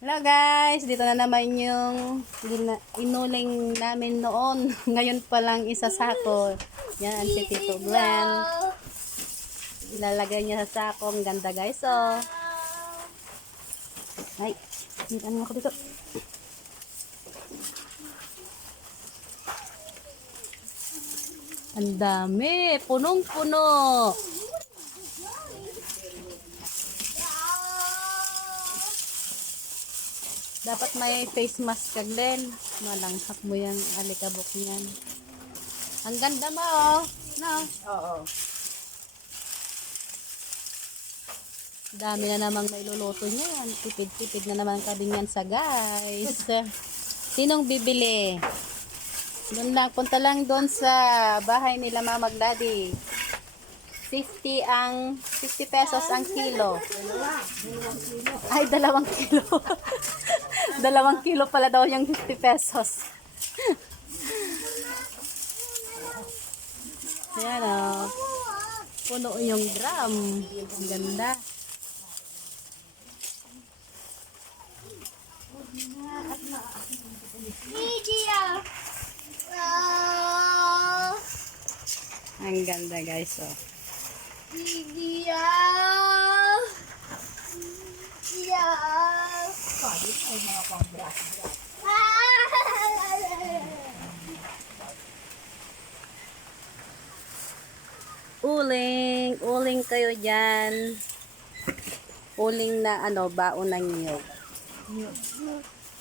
Hello guys, dito na naman yung inuling namin noon. Ngayon pa lang isa sako. Yan si Tito Glenn. Ilalagay niya sa sako. Ang ganda guys, oh. Ay, ano ako dito? Ang dami, punong-puno. Dapat may face mask ka, Glenn. Malanghap mo yung alikabok niyan. Ang ganda mo, oh. No? Oo. Dami na namang nailuluto niyan. Tipid-tipid na naman kami yan sa guys. Sinong bibili? Doon lang, punta lang doon sa bahay nila Mama Daddy. 50 pesos ang kilo. Ay, 2 kilo. 2 kilo pala daw yung 50 pesos. Ayan o. Puno yung drum. Ang ganda. Ang ganda guys, oh. Uling kayo dyan. Uling na ano, baon ng niyog.